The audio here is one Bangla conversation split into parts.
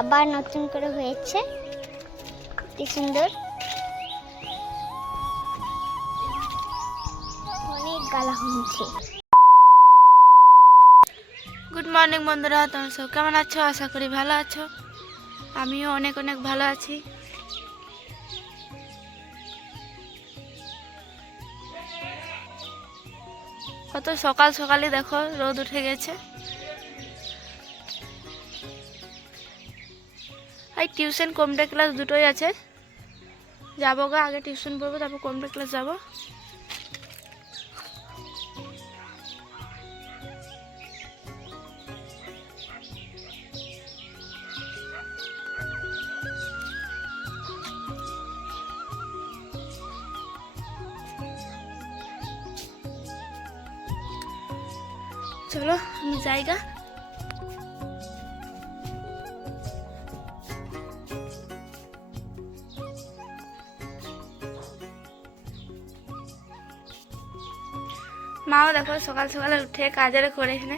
আবার নতুন করে হয়েছে, কি সুন্দর, অনেক গালা হচ্ছে। গুড মর্নিং বন্ধুরা, তোমরা সব কেমন আছো? আশা করি ভালো আছো। আমিও অনেক অনেক ভালো আছি। কত সকাল সকালে দেখো রোদ উঠে গেছে। এই টিউশন কম্পিউটার ক্লাস দুটোই আছে, যাবো গা। আগে টিউশন পড়বো, তারপর কম্পিউটার ক্লাস যাবো। চলো আমি জায়গা। মাও দেখো সকাল সকালে উঠে কাজের করে এখানে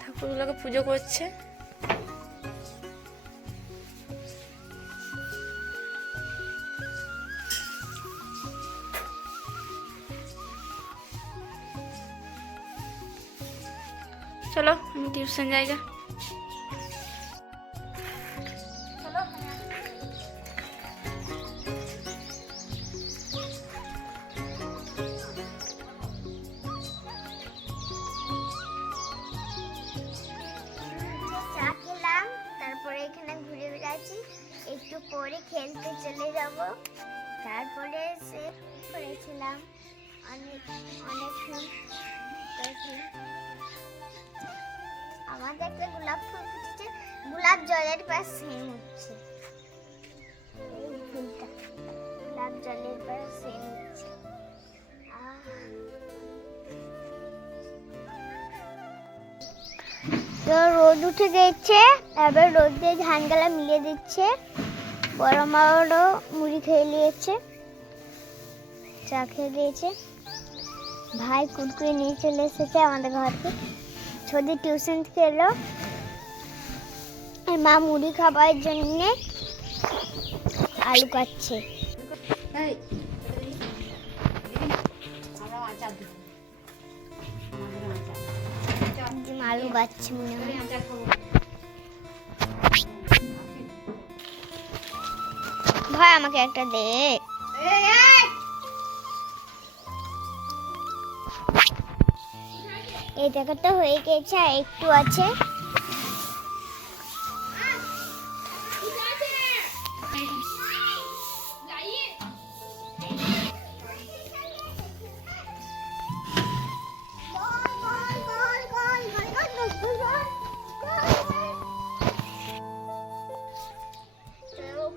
ঠাকুরগুলোকে পুজো করছে। চলো আমি টিউশন জায়গা। চা খেলাম, তারপরে এখানে ঘুরে বেড়াচ্ছি, একটু পরে খেলতে চলে যাব। তারপরে সে করেছিলাম অনেকক্ষণ। আমাদের একটা গোলাপ ফুল ফুটেছে, গোলাপ জলের পাশে হচ্ছে এই ফুলটা, গোলাপ জলের পাশে হচ্ছে। তো রোদ উঠে গেছে, এবার রোদ দিয়ে ধানগালা মিলিয়ে দিচ্ছে। বড় মাও মুড়ি খেয়ে নিয়েছে, চা খেয়ে দিয়েছে। ভাই কুরকুরে নিয়ে চলে এসেছে আমাদের ঘরে। ছোদি টিউশন থেকে এলো, আর মা মুড়ি খাবার জন্য আলু কাটছে। আলু কাটছে মনে হয়। ভাই আমাকে একটা দে। এই দেখো তো হয়ে গেছে, আর একটু আছে।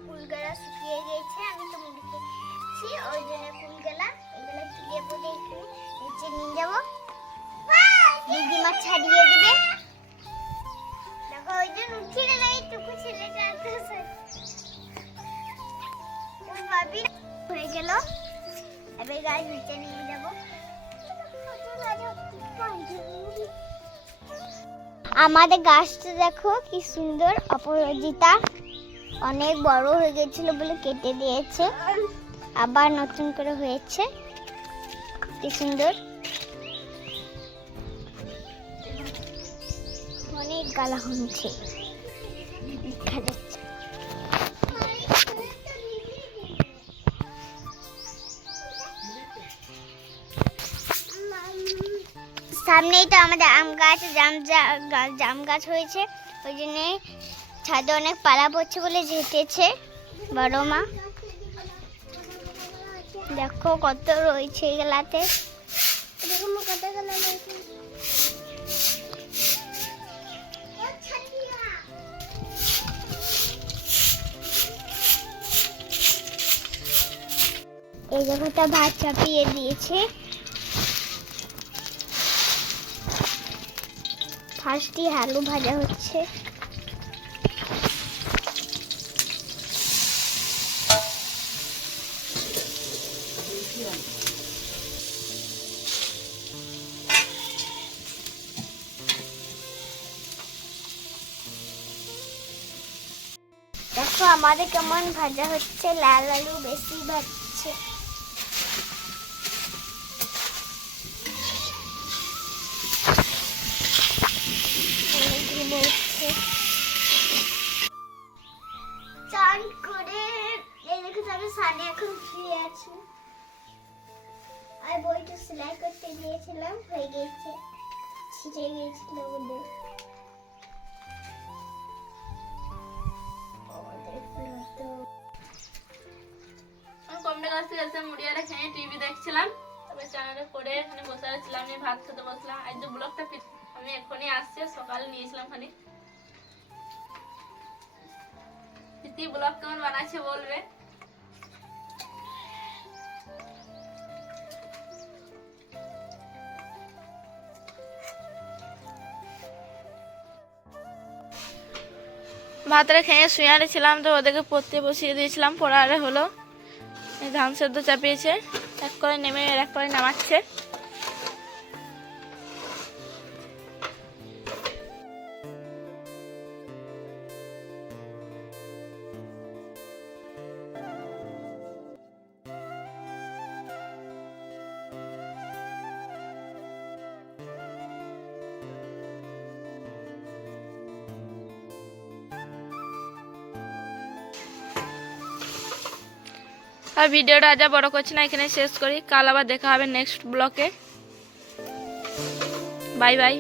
ফুলগুলা শুকিয়ে গেছে, আমি তো মুড়ি খেয়েছি, ওই জন্য ফুলগুলা এগুলো তুলে পরে এখানে নিচে নিয়ে যাবো। দিদিমা ছাড়িয়ে দিবে। দেখো ওই জন্য উঠে গেল এইটুকু ছেলেটা, ওই ভাবি হয়ে গেল। এবার গাছ নিচে নিয়ে যাবো। আমাদের গাছটা দেখো কি সুন্দর, অপরাজিতা অনেক বড় হয়ে গেছিল বলে কেটে দিয়েছে, আবার নতুন করে হয়েছে, কি সুন্দর, অনেক গালা হচ্ছে। সামনেই তো আমাদের আম গাছ, জাম গাছ হয়েছে, ওই জন্যে ছাদে অনেক পালা পড়ছে বলে ঝেঁটেছে বড় মা। দেখো কত রয়েছে এগুলাতে। এই জায়গাটা ভাত চাপিয়ে দিয়েছে। ফার্স্টে আলু ভাজা হচ্ছে। দেখো আমাদের কেমন ভাজা হচ্ছে, লাল আলু বেশি ভাজছে। চান করে এই দেখো আমি সানে এখন শুয়ে আছি। আর বইটা সেলাই করতে দিয়েছিলাম, হয়ে গেছে, ছিঁড়ে গিয়েছিল বলে। আমি কমটা কাছ থেকে এসে মুড়িয়ারে খেয়ে টিভি দেখছিলাম, তারপরে চ্যানেলে করে এখানে বসে ছিলাম, নিয়ে ভাত খেতে বসলাম। আজ যে ব্লগটা আমি এখনই আসছে, সকালে নিয়েছিলাম খানি। প্রীতি ব্লগ কেমন বানাচ্ছে বলবে। ভাতটা খেয়ে শুয়ে ছিলাম, তো ওদেরকে পড়তে বসিয়ে দিয়েছিলাম, পড়ারে হলো। এই ধান সেদ্ধ চাপিয়েছে, এক করে নেমে এক করে নামাচ্ছে। আর ভিডিওটা আজ বড় করছি না, এখানে শেষ করি। কাল আবার দেখা হবে নেক্সট ব্লগে। Bye bye.